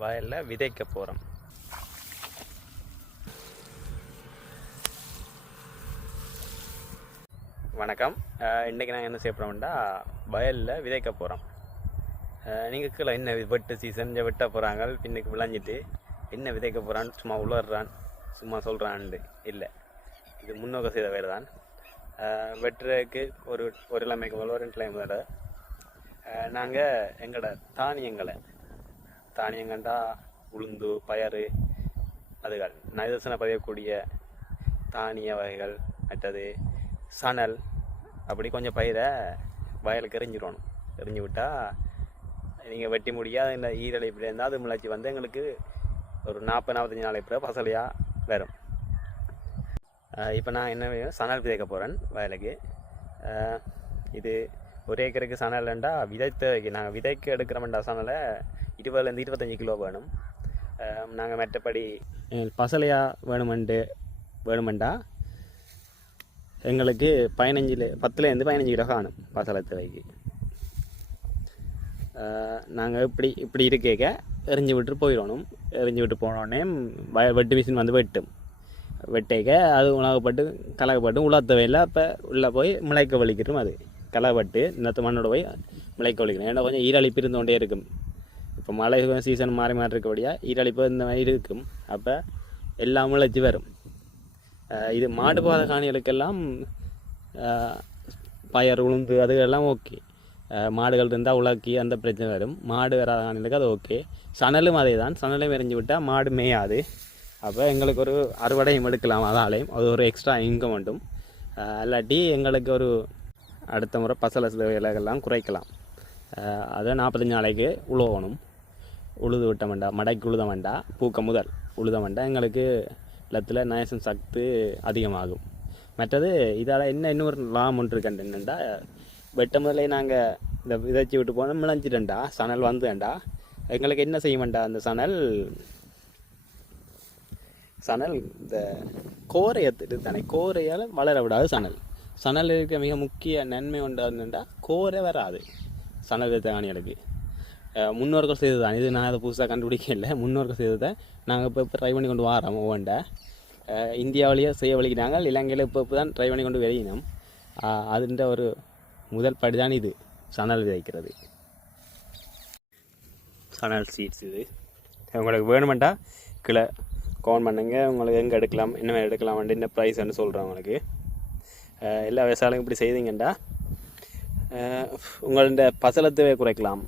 வயலில் விதைக்க போகிறோம். வணக்கம். இன்றைக்கி நாங்கள் என்ன செய்ய போகிறோம்னா வயலில் விதைக்க போகிறோம். நீங்கள் கீழே என்ன வெட்டு சீசன் வெட்ட போகிறாங்க, பின்னுக்கு விளைஞ்சிட்டு என்ன விதைக்க போகிறான்னு சும்மா உளர்றான், சும்மா சொல்கிறான்னு இல்லை. இது முன்னோக்க செய்த வேறு தான். வெட்டுறதுக்கு ஒரு கிழமைக்கு முதல்ல 2 கிழமை முதல்ல நாங்கள் எங்களோட தானியங்கண்டா உளுந்து, பயறு, அதுகள் நைதசனை பதியக்கூடிய தானிய வகைகள், மற்றது சணல், அப்படி கொஞ்சம் பயிரை வயலுக்கு எறிஞ்சிடணும். எறிஞ்சு விட்டால் நீங்கள் வெட்டி முடியாது இந்த ஈரழிப்பில் இருந்தால் அது முளைச்சி வந்து எங்களுக்கு ஒரு 40-45 நாளைக்கு பிறகு பசலையாக வரும். இப்போ நான் என்ன சணல் விதைக்க போகிறேன் வயலுக்கு. இது 1 ஏக்கருக்கு சணல்ண்டா நாங்கள் விதைக்கு எடுக்கிறோம்டா சணலை 20 to 25 கிலோ வேணும். நாங்கள் மற்றபடி பசலையாக வேணுமெண்டா எங்களுக்கு 10 to 15 கிலோ காணும் பசலை தேவைக்கு. நாங்கள் இப்படி இருக்கேக்க எரிஞ்சு விட்டு போயிடணும். எரிஞ்சு விட்டு போனோடனே வெட்டு மிஷின் வந்து வெட்டேக்க அது உணவுப்பட்டு கலக்கப்பட்டு உலர்த்தவையில் அப்போ உள்ளே போய் முளைக்க வலிக்கிறோம். அது கலப்பட்டு இந்த மண்ணோட போய் முளைக்க வலிக்கணும். ஏன்னா கொஞ்சம் ஈரழிப்பு இருந்தோண்டே இருக்கும். இப்போ மழை சீசன் மாறி இருக்கபடியாக ஈரழிப்பு இந்த மாதிரி இருக்கும். அப்போ எல்லாம் முளைச்சி வரும். இது மாடு பாத காணிகளுக்கெல்லாம் பயர், உளுந்து அதுக்கெல்லாம் ஓகே. மாடுகள் இருந்தால் உலக்கி அந்த பிரச்சனை வரும். மாடு வராத காணிகளுக்கு அது ஓகே. சணலும் அதே தான். சணலையும் எரிஞ்சு விட்டால் மாடு மேயாது. அப்போ எங்களுக்கு ஒரு அறுவடையும் எடுக்கலாம். அதாலையும் அது ஒரு எக்ஸ்ட்ரா இன்கம் உண்டும். இல்லாட்டி எங்களுக்கு ஒரு அடுத்த முறை பசலை விலைகள்லாம் குறைக்கலாம். அதை 45 நாளைக்கு உழுவணும். உழுது விட்ட வேண்டாம், மடைக்கு உழுத வேண்டாம், பூக்க முதல் உழுத வேண்டாம். எங்களுக்கு நிலத்தில் நேசம் சக்தி அதிகமாகும். மற்றது இதால் இன்னொரு லாபம் ஒன்று இருக்கண்டு என்னென்னா, வெட்ட முதலே நாங்கள் இந்த விதைச்சி விட்டு போனோம், மிளஞ்சிட்டேன்டா சணல் வந்துண்டா எங்களுக்கு என்ன செய்ய வேண்டாம். அந்த சணல் இந்த கோரையத்துட்டு தானே, கோரையால் வளர விடாது சணல் இருக்க மிக முக்கிய நன்மை உண்டாதுன்னா கோரை வராது சணல் காணிகளுக்கு. முன்னோர்கள் செய்து தான் இது. நான் அதை புதுசாக கண்டுபிடிக்கல. முன்னோர்கள் செய்து தான் நாங்கள் இப்போ ட்ரை பண்ணி கொண்டு வரோம். ஒவ்வொன்றை இந்தியாவிலேயே செய்ய வலிக்கிறாங்க. இலங்கையில் இப்போ தான் ட்ரை பண்ணி கொண்டு வெளியினோம். அதுன்ற ஒரு முதல் படி தான் இது சணல் விதைக்கிறது. சணல் சீட்ஸ் இது உங்களுக்கு வேணுமெண்டா கீழே கவுண்ட் பண்ணுங்க. உங்களுக்கு எங்கே எடுக்கலாம், என்ன எடுக்கலாம்ட்டு என்ன ப்ரைஸ்ன்னு சொல்கிறேன் உங்களுக்கு. எல்லா விவசாயிகளும் இப்படி செய்தீங்கண்டா உங்கள்ட பசலத்தை குறைக்கலாம்.